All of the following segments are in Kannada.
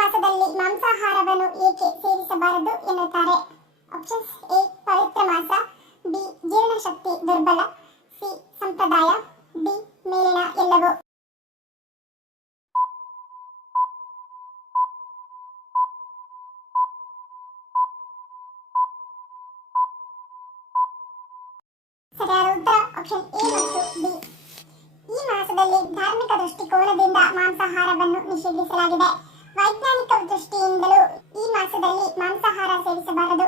ಮಾಸದಲ್ಲಿ ಮಾಂಸಾಹಾರವನ್ನು ಏಕೆ ಸೇವಿಸಬಾರದು ಎನ್ನುತ್ತಾರೆ. Options: A. ಪವಿತ್ರ ಮಾಸ, ಬಿ. ಜೀರ್ಣಶಕ್ತಿ ದುರ್ಬಲ, ಸಿ. ಸಂಪ್ರದಾಯ, ಡಿ. ಮೇಲಿನ ಎಲ್ಲವೂ. ಸರಿಯಾದ ಉತ್ತರ ಆಪ್ಷನ್ ಎ ಮತ್ತು ಬಿ. ಈ ಮಾಸದಲ್ಲಿ ಧಾರ್ಮಿಕ ದೃಷ್ಟಿಕೋನದಿಂದ ಮಾಂಸಾಹಾರವನ್ನು ನಿಷೇಧಿಸಲಾಗಿದೆ. ವೈಜ್ಞಾನಿಕ ದೃಷ್ಟಿಯಿಂದಲೂ ಈ ಮಾಸದಲ್ಲಿ ಮಾಂಸಾಹಾರ ಸೇವಿಸಬಾರದು.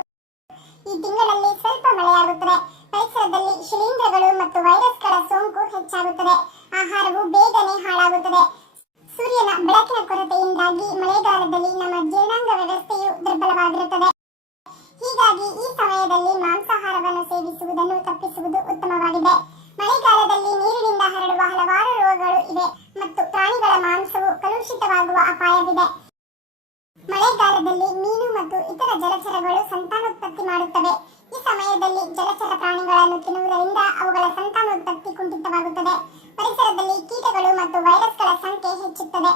ಈ ತಿಂಗಳಲ್ಲಿ ಸ್ವಲ್ಪ ಮಳೆಯಾಗುತ್ತದೆ. ಪರಿಸರದಲ್ಲಿ ಶಿಲೀಂಧ್ರಗಳು ಮತ್ತು ವೈರಸ್ಗಳ ಸೋಂಕು ಹೆಚ್ಚಾಗುತ್ತದೆ. ಆಹಾರವು ಬೇಗನೆ ಹಾಳಾಗುತ್ತದೆ. ಸೂರ್ಯನ ಬೆಳಕಿನ ಕೊರತೆಯಿಂದಾಗಿ ಮಳೆಗಾಲದಲ್ಲಿ ನಮ್ಮ ಜೀರ್ಣಾಂಗ ವ್ಯವಸ್ಥೆಯು ದುರ್ಬಲವಾಗಿರುತ್ತದೆ. ಹೀಗಾಗಿ ಈ ಸಮಯದಲ್ಲಿ ಮಾಂಸಾಹಾರವನ್ನು ಸೇವಿಸುವುದನ್ನು ತಪ್ಪಿಸುವುದು ಉತ್ತಮವಾಗಿದೆ. ಮಳೆಗಾಲದಲ್ಲಿ ನೀರಿನಿಂದ ಹರಡುವ ಹಲವಾರು ರೋಗಗಳು ಇವೆ ಮತ್ತು ಪ್ರಾಣಿಗಳ ಮಾಂಸವು ಕಲುಷಿತವಾಗುವ ಅಪಾಯವಿದೆ. ಮಳೆಗಾಲದಲ್ಲಿ ಮೀನು ಮತ್ತು ಇತರ ಜಲಚರಗಳು ಸಂತಾನೋತ್ಪತ್ತಿ ಮಾಡುತ್ತವೆ. ಈ ಸಮಯದಲ್ಲಿ ಜಲಚರ ಪ್ರಾಣಿಗಳನ್ನು ತಿನ್ನುವುದರಿಂದ ಅವುಗಳ ಸಂತಾನೋತ್ಪತ್ತಿ ಕುಂಠಿತವಾಗುತ್ತದೆ. ಪರಿಸರದಲ್ಲಿ ಕೀಟಗಳು ಮತ್ತು ವೈರಸ್ಗಳ ಸಂಖ್ಯೆ ಹೆಚ್ಚುತ್ತದೆ.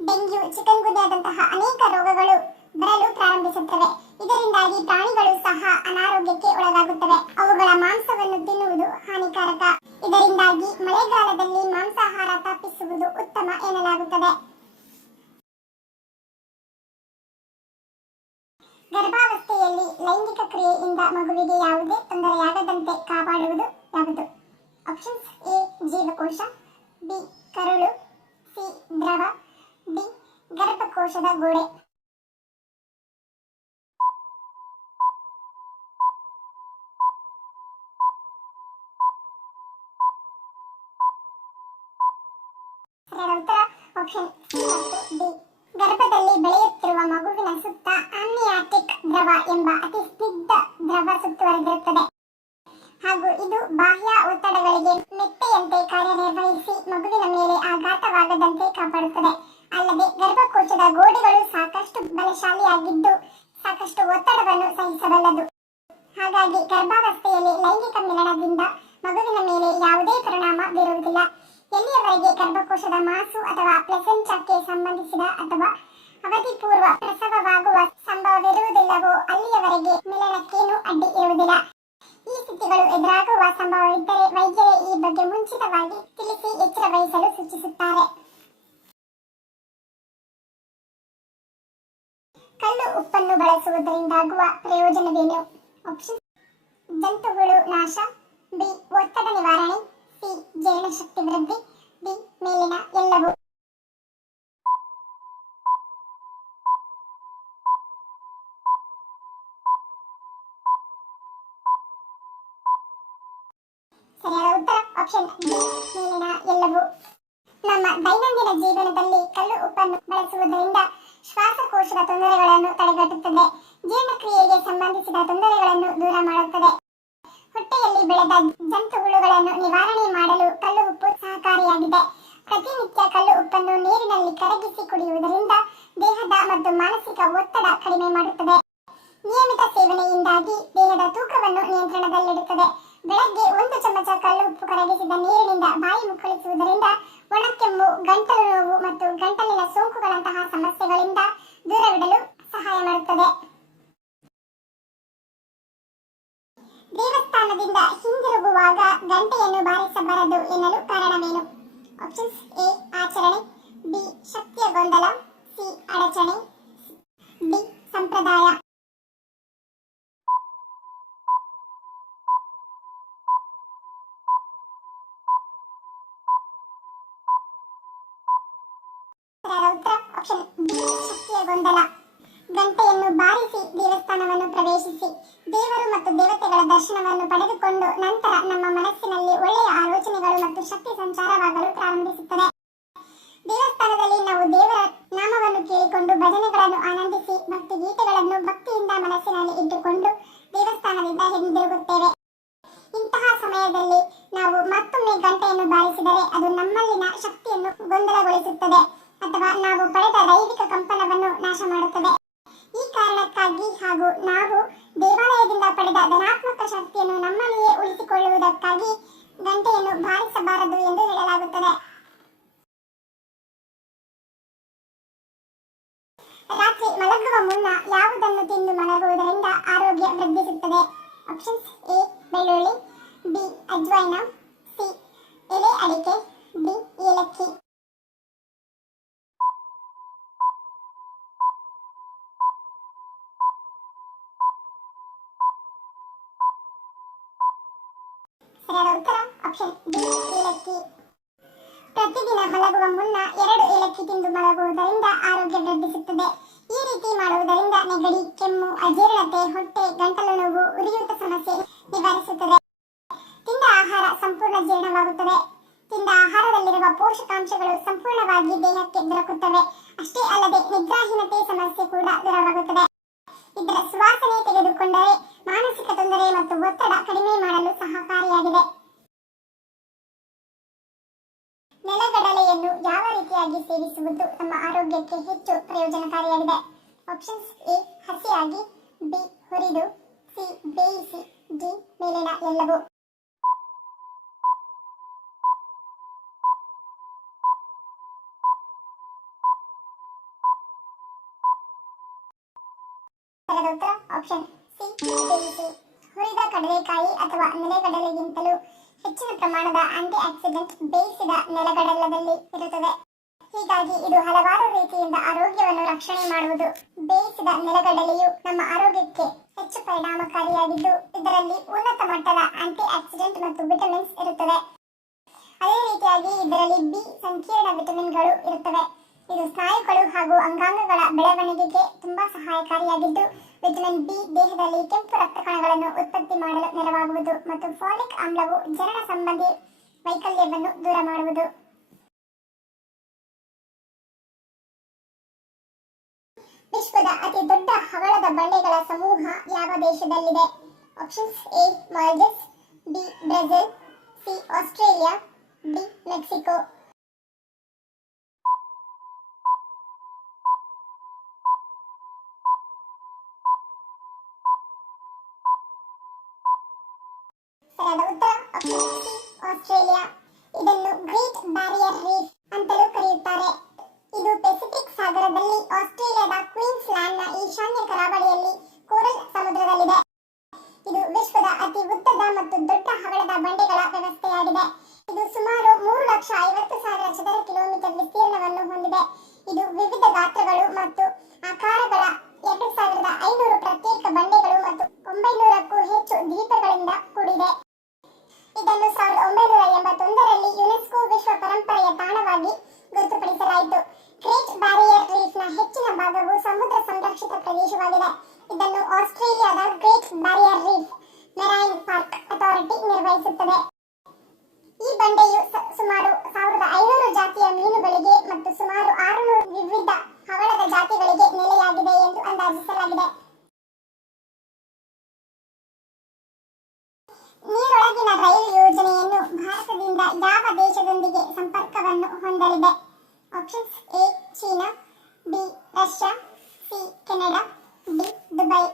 ಡೆಂಗ್ಯೂ, ಚಿಕನ್ಗುನ್ಯಾದಂತಹ ಅನೇಕ ರೋಗಗಳು ಬರಲು ಪ್ರಾರಂಭಿಸುತ್ತವೆ. ಇದರಿಂದಾಗಿ ಪ್ರಾಣಿಗಳು ಸಹ ಅನಾರೋಗ್ಯಕ್ಕೆ ಒಳಗಾಗುತ್ತವೆ. ಅವುಗಳ ಮಾಂಸವನ್ನು ತಿನ್ನುವುದು ಹಾನಿಕಾರಕ. ಇದರಿಂದಾಗಿ ಮಳೆಗಾಲದಲ್ಲಿ ಮಾಂಸಾಹಾರ ತಪ್ಪಿಸುವುದು ಉತ್ತಮ ಎನ್ನಲಾಗುತ್ತದೆ. ಗರ್ಭಾವಸ್ಥೆಯಲ್ಲಿ ಲೈಂಗಿಕ ಕ್ರಿಯೆಯಿಂದ ಮಗುವಿಗೆ ಯಾವುದೇ ತೊಂದರೆಯಾಗದಂತೆ ಕಾಪಾಡುವುದು ಯಾವುದು? Options: A. ಜೀವಕೋಶ, ಬಿ. ಕರುಳು, ಸಿ. ದ್ರವ, ಡಿ. ಗರ್ಭಕೋಶದ ಗೋಡೆ. ಸರಿಯಾದ ಉತ್ತರ ಆಪ್ಷನ್ ಸಿ ಮತ್ತು ಡಿ. ಗರ್ಭದಲ್ಲಿ ಬೆಳೆಯುತ್ತಿರುವ ಮಗುವಿನ ಸುತ್ತ ಆಮ್ನಿಯಾಟಿಕ್ ದ್ರವ ಎಂಬ ಅತಿ ಸ್ನಿಗ್ಧ ದ್ರವ ಸುತ್ತುವರೆದಿರುತ್ತದೆ ಹಾಗೂ ಇದು ಬಾಹ್ಯ ಒತ್ತಡಗಳಿಗೆ ಮೆತ್ತೆಯಂತೆ ಕಾರ್ಯನಿರ್ವಹಿಸಿ ಮಗುವಿನ ಮೇಲೆ ಆಘಾತವಾಗದಂತೆ ಕಾಪಾಡುತ್ತದೆ. ಅಲ್ಲದೆ ಗರ್ಭಕೋಶದ ಗೋಡೆಗಳು ಸಾಕಷ್ಟು ಬಲಶಾಲಿಯಾಗಿದ್ದು ಸಾಕಷ್ಟು ಒತ್ತಡವನ್ನು ಸಹಿಸಬಲ್ಲದು. ಹಾಗಾಗಿ ಗರ್ಭಾವಸ್ಥೆಯಲ್ಲಿ ಲೈಂಗಿಕ ಮಿಲನದಿಂದ ಮಗುವಿನ ಮೇಲೆ ಯಾವುದೇ ಪರಿಣಾಮ ಬೀರುವುದಿಲ್ಲ. ಎಲ್ಲಿಯವರೆಗೆ ಗರ್ಭಕೋಶದ ಮಾಸು ಅಥವಾ ಪ್ಲೆಸೆಂಟಾಕ್ಕೆ ಸಂಬಂಧಿಸಿದ ಅಥವಾ ಅವಧಿಪೂರ್ವ ಪ್ರಸವವಾಗುವ ಸಂಭವವಿರುವುದಿಲ್ಲವೋ ಅಲ್ಲಿಯವರೆಗೆ ಮಿಲನಕ್ಕೇನೂ ಅಡ್ಡಿ ಇರುವುದಿಲ್ಲ. ಈ ಸ್ಥಿತಿಗಳು ಎದುರಾಗುವ ಸಂಭವವಿದ್ದರೆ ವೈದ್ಯರೇ ಈ ಬಗ್ಗೆ ಮುಂಚಿತವಾಗಿ ತಿಳಿಸಿ ಎಚ್ಚರ ವಹಿಸಲು ಸೂಚಿಸುತ್ತಾರೆ. ಕಲ್ಲು ಉಪ್ಪನ್ನು ಬಳಸುವುದರಿಂದಾಗುವ ಪ್ರಯೋಜನವೇನು? ಆಪ್ಷನ್: ಜಂತುಹುಳು ನಾಶ, ಬಿ. ಒತ್ತಡ ನಿವಾರಣೆ, ಸಿ. ಜೀರ್ಣಶಕ್ತಿ ವೃದ್ಧಿ, ಡಿ. ಮೇಲಿನ ಎಲ್ಲವೂ. ಸರಿಯಾದ ಉತ್ತರ ಆಪ್ಷನ್ ಡಿ. ಮೇಲಿನ ಎಲ್ಲವೂ. ನಮ್ಮ ದೈನಂದಿನ ಜೀವನದಲ್ಲಿ ಕಲ್ಲು ಉಪ್ಪನ್ನು ಬಳಸುವುದರಿಂದ ಶ್ವಾಸಕೋಶದ ತೊಂದರೆಗಳನ್ನು ತಡೆಗಟ್ಟುತ್ತದೆ. ಜೀರ್ಣಕ್ರಿಯೆಗೆ ಸಂಬಂಧಿಸಿದ ತೊಂದರೆಗಳನ್ನು ದೂರ ಮಾಡುತ್ತದೆ. ಹೊಟ್ಟೆಯಲ್ಲಿ ಬೆಳೆದ ಜಂತುಹುಳುಗಳನ್ನು ನಿವಾರಣೆ ಮಾಡಲು ಕಲ್ಲು ಉಪ್ಪು ಸಹಕಾರಿಯಾಗಿದೆ. ಪ್ರತಿನಿತ್ಯ ಕಲ್ಲು ಉಪ್ಪನ್ನು ನೀರಿನಲ್ಲಿ ಕರಗಿಸಿ ಕುಡಿಯುವುದರಿಂದ ದೇಹದ ಮತ್ತು ಮಾನಸಿಕ ಒತ್ತಡ ಕಡಿಮೆ ಮಾಡುತ್ತದೆ. ನಿಯಮಿತ ಸೇವನೆಯಿಂದಾಗಿ ದೇಹದ ತೂಕವನ್ನು ನಿಯಂತ್ರಣದಲ್ಲಿಡುತ್ತದೆ. ಬೆಳಗ್ಗೆ 1 ಚಮಚ ಕಲ್ಲು ಉಪ್ಪು ಕರಗಿಸಿದ ನೀರಿನಿಂದ ಬಾಯಿ ಮುಕ್ಕಳಿಸುವುದರಿಂದ ಒಣಕೆಮ್ಮು, ಗಂಟಲು ನೋವು ಮತ್ತು ಗಂಟಲಿನ ಸೋಂಕುಗಳಂತಹ ಸಮಸ್ಯೆಗಳಿಂದ ದೂರವಿಡಲು ಸಹಾಯ ಮಾಡುತ್ತದೆ. ದೇವಸ್ಥಾನದಿಂದ ಹಿಂದಿರುಗುವಾಗ ಗಂಟೆಯನ್ನು ಬಾರಿಸಬಾರದು ಎನ್ನಲು ಕಾರಣವೇನು? Options: A. ಆಚರಣೆ, ಬಿ. ಶಕ್ತಿಯ ಗೊಂದಲ, ಸಿ. ಅಡಚಣೆ, ಡಿ. ಸಂಪ್ರದಾಯ. ಉತ್ತರ ಆಪ್ಷನ್ ಬಿ. ಶಕ್ತಿಯ ಗೊಂದಲ. ಗಂಟೆಯನ್ನು ಬಾರಿಸಿ ದೇವಸ್ಥಾನವನ್ನು ಪ್ರವೇಶಿಸಿ ದೇವರು ಮತ್ತು ದೇವತೆಗಳ ದರ್ಶನವನ್ನು ಪಡೆದುಕೊಂಡು ನಂತರ ನಮ್ಮ ಮನಸ್ಸಿನಲ್ಲಿ ಒಳ್ಳೆಯ ಆಲೋಚನೆಗಳು ಮತ್ತು ಶಕ್ತಿ ಸಂಚಾರವಾಗಲು ಪ್ರಾರಂಭಿಸುತ್ತದೆ. ದೇವಸ್ಥಾನದಲ್ಲಿ ನಾವು ದೇವರ ನಾಮವನ್ನು ಕೇಳಿಕೊಂಡು ಭಜನೆಗಳನ್ನು ಆನಂದಿಸಿ ಭಕ್ತಿ ಗೀತೆಗಳನ್ನು ಭಕ್ತಿಯಿಂದ ಮನಸ್ಸಿನಲ್ಲಿ ಇಟ್ಟುಕೊಂಡು ದೇವಸ್ಥಾನದಿಂದ ಹಿಂದಿರುಗುತ್ತೇವೆ. ಇಂತಹ ಸಮಯದಲ್ಲಿ ನಾವು ಮತ್ತೊಮ್ಮೆ ಗಂಟೆಯನ್ನು ಬಾರಿಸಿದರೆ ಅದು ನಮ್ಮಲ್ಲಿನ ಶಕ್ತಿಯನ್ನು ಗೊಂದಲಗೊಳಿಸುತ್ತದೆ ಅಥವಾ ನಾವು ಪಡೆದ ದೈವಿಕ ಕಂಪನವನ್ನು ನಾಶ ಮಾಡುತ್ತದೆ. ಈ ಕಾರಣಕ್ಕಾಗಿ ಹಾಗೂ ನಾವು ದೇವಾಲಯದಿಂದ ಪಡೆದ ಧನಾತ್ಮಕ ಶಕ್ತಿಯನ್ನು ನಮ್ಮಲ್ಲಿಯೇ ಉಳಿಸಿಕೊಳ್ಳುವುದಕ್ಕಾಗಿ ಗಂಟೆಯನ್ನು ಬಾರಿಸಬಾರದು ಎಂದು ಹೇಳಲಾಗುತ್ತದೆ. ಮುನ್ನ ಯಾವುದನ್ನು ತಿಂದು ಮಲಗುವುದರಿಂದ ಆರೋಗ್ಯ ವೃದ್ಧಿಸುತ್ತದೆ? ಆಪ್ಷನ್ಸ್: ಎ ಬೆಳ್ಳುಳ್ಳಿ, ಬಿ ಅಜ್ವೈನ, ಸಿ ಎಲೆ ಅಡಿಕೆ, ಡಿ ಏಲಕ್ಕಿ. ಸರಿಯಾದ ಉತ್ತರ ಆಪ್ಷನ್ ಡಿ ಏಲಕ್ಕಿ. ಪ್ರತಿದಿನ ಮಲಗುವ ಮುನ್ನ 2 ಏಲಕ್ಕಿ ತಿಂದು ಮಲಗುವುದರಿಂದ ಆರೋಗ್ಯ ವೃದ್ಧಿಸುತ್ತದೆ. ಈ ರೀತಿ ಮಾಡುವುದರಿಂದ ನೆಗಡಿ, ಕೆಮ್ಮು, ಅಜೀರ್ಣತೆ, ಹೊಟ್ಟೆ, ಗಂಟಲು ನೋವು, ಉರಿಯೂತ ಸಮಸ್ಯೆ ನಿವಾರಿಸುತ್ತದೆ. ತಿಂದ ಆಹಾರ ಸಂಪೂರ್ಣ ಜೀರ್ಣವಾಗುತ್ತದೆ. ತಿಂದ ಆಹಾರದಲ್ಲಿರುವ ಪೋಷಕಾಂಶಗಳು ಸಂಪೂರ್ಣವಾಗಿ ದೇಹಕ್ಕೆ ದೊರಕುತ್ತವೆ. ಅಷ್ಟೇ ಅಲ್ಲದೆ ನಿದ್ರಾಹೀನತೆ ಸಮಸ್ಯೆ ಕೂಡ ದೂರವಾಗುತ್ತದೆ. ಇದರ ಸುವಾಸನೆ ತೆಗೆದುಕೊಂಡರೆ ಮಾನಸಿಕ ತೊಂದರೆ ಮತ್ತು ಒತ್ತಡ ಕಡಿಮೆ ಮಾಡಲು ಸಹಕಾರಿಯಾಗಿದೆ. ನೆಲಗಡಲೆಯನ್ನು ಯಾವ ರೀತಿಯಾಗಿ ಸೇವಿಸುವುದು ನಮ್ಮ ಆರೋಗ್ಯಕ್ಕೆ ಹೆಚ್ಚು ಪ್ರಯೋಜನಕಾರಿಯಾಗಿದೆ? ಆಪ್ಷನ್ಸ್: ಎ ಹಸಿಯಾಗಿ, ಬಿ ಹುರಿದು, ಸಿ ಬೇಯಿಸಿ, ಡಿ ಮೇಲಿನ ಎಲ್ಲವೂ. ಸರಿಯಾದ ಉತ್ತರ ಆಪ್ಷನ್ ಸಿ ಬೇಯಿಸಿ. ಹುರಿದ ಕಡಲೆಕಾಯಿ ಅಥವಾ ನೆಲಗಡಲೆಗಿಂತಲೂ ಹೆಚ್ಚಿನ ಪ್ರಮಾಣದ ಆಂಟಿ ಆಕ್ಸಿಡೆಂಟ್ ಬೇಯಿಸಿದ ನೆಲಗಡಲದಲ್ಲಿ ಇರುತ್ತದೆ. ಹೀಗಾಗಿ ಇದು ಹಲವಾರು ರೀತಿಯಿಂದ ಆರೋಗ್ಯವನ್ನು ರಕ್ಷಣೆ ಮಾಡುವುದು. ಬೇಯಿಸಿದ ನೆಲಗಡಲೆಯು ನಮ್ಮ ಆರೋಗ್ಯಕ್ಕೆ ಹೆಚ್ಚು ಪರಿಣಾಮಕಾರಿಯಾಗಿದ್ದು ಇದರಲ್ಲಿ ಉನ್ನತ ಮಟ್ಟದ ಆಂಟಿ ಆಕ್ಸಿಡೆಂಟ್ ಮತ್ತು ವಿಟಮಿನ್ಸ್ ಇರುತ್ತದೆ. ಅದೇ ರೀತಿಯಾಗಿ ಇದರಲ್ಲಿ ಬಿ ಸಂಕೀರ್ಣ ವಿಟಮಿನ್ಗಳು ಇರುತ್ತವೆ. ಇದು ಸ್ನಾಯುಗಳು ಹಾಗೂ ಅಂಗಾಂಗಗಳ ಬೆಳವಣಿಗೆಗೆ ತುಂಬಾ ಸಹಾಯಕಾರಿಯಾಗಿದ್ದು ವಿಟಮಿನ್ ಬಿ ದೇಹದಲ್ಲಿ ಕೆಂಪು ರಕ್ತ ಕಣಗಳನ್ನು ಉತ್ಪತ್ತಿ ಮಾಡಲು ನೆರವಾಗುವುದು ಮತ್ತು ಫಾಲಿಕ್ ಆಮ್ಲವು ಜನನ ಸಂಬಂಧಿ ವೈಕಲ್ಯವನ್ನು ದೂರ ಮಾಡುವುದು. ವಿಶ್ವದ ಅತಿ ದೊಡ್ಡ ಹವಳದ ಬಂಡೆಗಳ ಸಮೂಹ ಯಾವ ದೇಶದಲ್ಲಿದೆ? Options: A Maldives, B Brazil, C Australia, D Mexico. ಸರಿಯಾದ ಉತ್ತರ ಆಪ್ಷನ್ ಸಿ ಆಸ್ಟ್ರೇಲಿಯಾ. ಇದನ್ನು ಗ್ರೇಟ್ ಬ್ಯಾರಿಯರ್ ರೀಫ್ ಅಂತಲೂ ಕರೆಯುತ್ತಾರೆ. ಇದು ಪೆಸಿಫಿಕ್ ಸಾಗರದಲ್ಲಿ ಆಸ್ಟ್ರೇಲಿಯಾದ ಕ್ವೀನ್ಸ್ ಲ್ಯಾಂಡ್ನ ಈಶಾನ್ಯ ಕರಾವಳಿಯಲ್ಲಿ ಕೋರಲ್ ಸಮುದ್ರದಲ್ಲಿದೆ. ಇದು ವಿಶ್ವದ ಅತಿ ಉದ್ದದ ಮತ್ತು ದೊಡ್ಡ ಹವಳದ ಬಂಡೆಗಳ ವ್ಯವಸ್ಥೆಯಾಗಿದೆ. ಇದು ಸುಮಾರು 3,50,000 ಚದರ ಕಿಲೋಮೀಟರ್ ವಿಸ್ತೀರ್ಣವನ್ನು ಹೊಂದಿದೆ. ಇದು ವಿವಿಧ ಗಾತ್ರಗಳು ಮತ್ತು ಆಕಾರಗಳ 2,500 ಪ್ರತ್ಯೇಕ ಬಂಡೆಗಳು ಮತ್ತು 900ಕ್ಕೂ ಹೆಚ್ಚು ದ್ವೀಪಗಳಿಂದ ಕೂಡಿದೆ. ಇದನ್ನು 1981ರಲ್ಲಿ ಯುನೆಸ್ಕೋ ವಿಶ್ವ ಪರಂಪರೆಯ ತಾಣವಾಗಿ ಗುರುತುಪಡಿಸಲಾಯಿತು. ಗ್ರೇಟ್ ಬ್ಯಾರಿಯರ್ ರೀಫ್ನ ಹೆಚ್ಚಿನ ಭಾಗವು ಸಮುದ್ರ ಸಂರಕ್ಷಿತ ಪ್ರದೇಶವಾಗಿದೆ. ಇದನ್ನು ಆಸ್ಟ್ರೇಲಿಯಾದ great Barrier reef marine park authority ನಿರ್ವಹಿಸುತ್ತದೆ. ಈ ಬಂಡೆಯು ಸುಮಾರು 1,500 ಜಾತಿಯ ಮೀನುಗಳಿಗೆ ಮತ್ತು ಸುಮಾರು 600 ವಿವಿಧ ಹವಳದ ಜಾತಿಗಳಿಗೆ ನೆಲೆಯಾಗಿದೆ ಎಂದು ಅಂದಾಜಿಸಲಾಗಿದೆ. ನೀರೊಳಗಿನ ರೈಲು ಯೋಜನೆಯನ್ನು ಭಾರತದಿಂದ ಯಾವ ದೇಶದೊಂದಿಗೆ ಸಂಪರ್ಕವನ್ನು ಹೊಂದಲಿದೆ? Options: A China, B Russia, C Canada, D Dubai.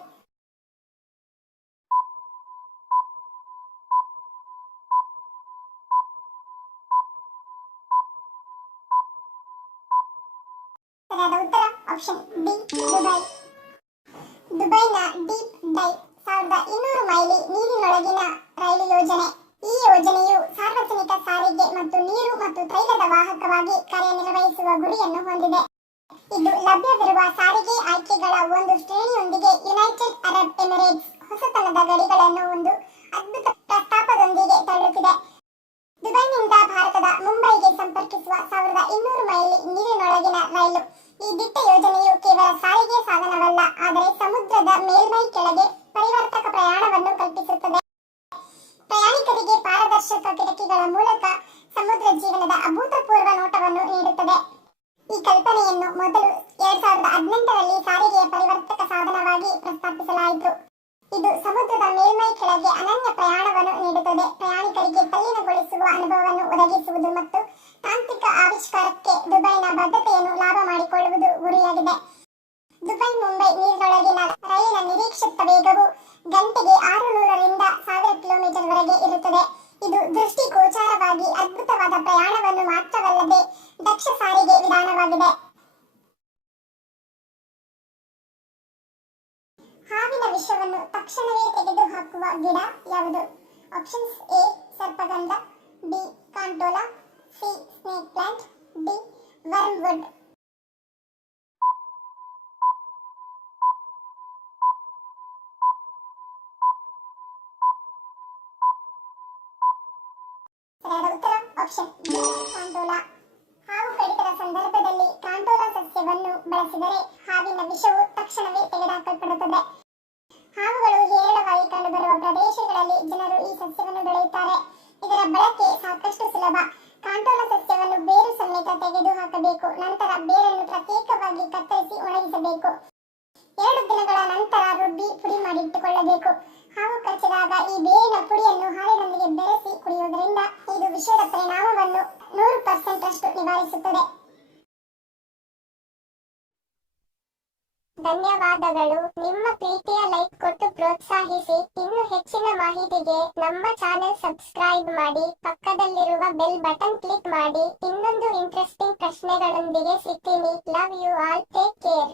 ಸರಿಯಾದ ಉತ್ತರ ಆಪ್ಷನ್ ಡಿ ದುಬೈ. ದುಬೈನ ಡೀಪ್ ಡೈವ್ 1200 ಮೈಲಿ ನೀರಿನೊಳಗಿನ ರೈಲು ಯೋಜನೆ. ಈ ಯೋಜನೆಯು ಸಾರ್ವಜನಿಕ ಸಾರಿಗೆ ಮತ್ತು ನೀರು ಮತ್ತು ತೈಲದ ವಾಹಕವಾಗಿ ಕಾರ್ಯನಿರ್ವಹಿಸುವ ಗುರಿಯನ್ನು ಹೊಂದಿದೆ. ಇದು ಲಭ್ಯವಿರುವ ಸಾರಿಗೆ ಆಯ್ಕೆಗಳ ಒಂದು ಶ್ರೇಣಿಯೊಂದಿಗೆ ಯುನೈಟೆಡ್ ಅರಬ್ ಎಮಿರೇಟ್ಸ್ ಹೊಸತನದ ಗಡಿಗಳನ್ನು ಒಂದು ಅದ್ಭುತ ಪ್ರಸ್ತಾಪದೊಂದಿಗೆ ತಳ್ಳುತ್ತಿದೆ. ದುಬೈನಿಂದ ಭಾರತದ ಮುಂಬೈಗೆ ಸಂಪರ್ಕಿಸುವ 1200 ಮೈಲಿ ನೀರಿನೊಳಗಿನ ರೈಲು. ಈ ದಿಟ್ಟ ಯೋಜನೆಯು ಕೇವಲ ಸಾರಿಗೆ ಸಾಧನವಲ್ಲ, ಆದರೆ ಸಮುದ್ರದ ಮೇಲ್ಮೈ ಕೆಳಗೆ ಪರಿವರ್ತಕ ಪ್ರಯಾಣವನ್ನು ಕಲ್ಪಿಸುತ್ತದೆ. ಪ್ರಯಾಣಿಕರಿಗೆ ಪಾರದರ್ಶಕ ಕಿಟಕಿಗಳ ಮೂಲಕ ಸಮುದ್ರ ಜೀವನದ ಅಭೂತಪೂರ್ವ ನೋಟವನ್ನು ನೀಡುತ್ತದೆ. ಈ ಕಲ್ಪನೆಯನ್ನು ಮೊದಲು 2018ರಲ್ಲಿ ಸಾರಿಗೆಯ ಪರಿವರ್ತಕ ಸಾಧನವಾಗಿ ಪ್ರಸ್ತಾಪಿಸಲಾಯಿತು. ಇದು ಸಮುದ್ರದ ಮೇಲ್ಮೈ ಕೆಳಗೆ ಅನನ್ಯ ಪ್ರಯಾಣವನ್ನು ನೀಡುತ್ತದೆ, ಪ್ರಯಾಣಿಕರಿಗೆ ತಲ್ಲೀನಗೊಳಿಸುವ ಅನುಭವವನ್ನು ಒದಗಿಸುವುದು ಮತ್ತು ತಾಂತ್ರಿಕ ಆವಿಷ್ಕಾರಕ್ಕೆ ದುಬೈನ ಬದ್ಧತೆಯನ್ನು ಲಾಭ ಮಾಡಿಕೊಳ್ಳುವುದು ಗುರಿಯಾಗಿದೆ. ದುಬೈ ಮುಂಬೈ ನೀರಿನೊಳಗಿನ ರೈಲಿನ ನಿರೀಕ್ಷಿತ ವೇಗವು ಗಂಟೆಗೆ 600ರಿಂದ 1000 ಕಿಲೋಮೀಟರ್ ವರೆಗೆ ಇರುತ್ತದೆ. ಇದು ದೃಷ್ಟಿಗೋಚರವಾಗಿ ಅದ್ಭುತವಾದ ಪ್ರಯಾಣವನ್ನು ಮಾತ್ರವಲ್ಲದೆ ದಕ್ಷ ಸಾರಿಗೆ ವಿಧಾನವಾಗಿದೆ. ವಿಷವನ್ನು ತಕ್ಷಣವೇ ತೆಗೆದುಹಾಕುವ ಗಿಡ ಯಾವುದು? ಆಪ್ಷನ್ಸ್: ಎ ಸರ್ಪಗಂಧ, ಬಿ ಕಾಂಟೋಲಾ, C snake plant, D wormwood. ಸರಿಯಾದ ಉತ್ತರ ಆಪ್ಷನ್ ಬಿ ಕಾಂಟೋಲಾ. ಹಾವು ಕಡಿತದ ಸಂದರ್ಭದಲ್ಲಿ ಕಾಂಟೋಲಾ ಸಸ್ಯವನ್ನು ಬಳಸಿದರೆ ಹಾವಿನ ವಿಷವು ತಕ್ಷಣವೇ ತೆಗೆದುಹಾಕಲ್ಪಡುತ್ತದೆ. ಹಾವುಗಳು ಹೇರಳವಾಗಿ ಕಂಡುಬರುವ ಪ್ರದೇಶಗಳಲ್ಲಿ ಜನರು ಈ ಸಸ್ಯವನ್ನು ಬೆಳೆಯುತ್ತಾರೆ. ಇದರ ಬಳಕೆ ಸಾಕಷ್ಟು ಸುಲಭ. ಕಾಂಟೋಲಾ ಸಸ್ಯವನ್ನು ಬೇರು ಸಮೇತ ತೆಗೆದುಹಾಕಬೇಕು. ನಂತರ ಬೇರನ್ನು ಪ್ರತ್ಯೇಕವಾಗಿ ಕತ್ತರಿಸಿ ಒಣಗಿಸಬೇಕು. 2 ದಿನಗಳ ನಂತರ ರುಬ್ಬಿ ಪುಡಿ ಮಾಡಿಟ್ಟುಕೊಳ್ಳಬೇಕು. ಹಾವು ಕಚ್ಚಿದಾಗ ಈ ಬೇರಿನ ಪುಡಿಯನ್ನು ಹಾಲಿನೊಂದಿಗೆ ಬೆರೆಸಿ ಕುಡಿಯುವುದರಿಂದ ಇದು ವಿಷದ ಪರಿಣಾಮವನ್ನು 100% ನಿವಾರಿಸುತ್ತದೆ. ಧನ್ಯವಾದಗಳು. ನಿಮ್ಮ ಪ್ರೀತಿಯ ಲೈಕ್ ಕೊಟ್ಟು ಪ್ರೋತ್ಸಾಹಿಸಿ. ಇನ್ನು ಹೆಚ್ಚಿನ ಮಾಹಿತಿಗೆ ನಮ್ಮ ಚಾನೆಲ್ ಸಬ್ಸ್ಕ್ರೈಬ್ ಮಾಡಿ, ಪಕ್ಕದಲ್ಲಿರುವ ಬೆಲ್ ಬಟನ್ ಕ್ಲಿಕ್ ಮಾಡಿ. ಇನ್ನೊಂದು ಇಂಟ್ರೆಸ್ಟಿಂಗ್ ಪ್ರಶ್ನೆಗಳೊಂದಿಗೆ ಸಿಗ್ತೀನಿ. Love you all. Take care.